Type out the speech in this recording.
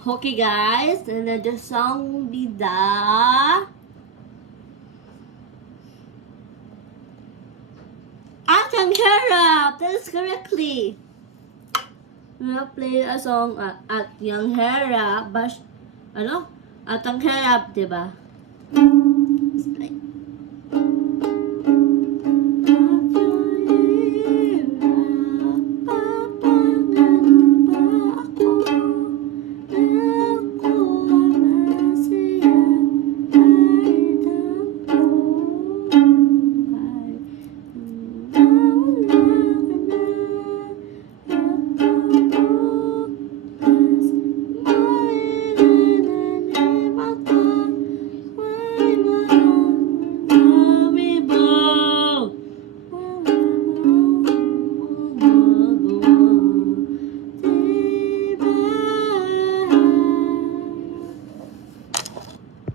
Okay guys, another song will be the Atang Harap. That is correctly. We will play a song at Young Harap. Atang Harap, diba?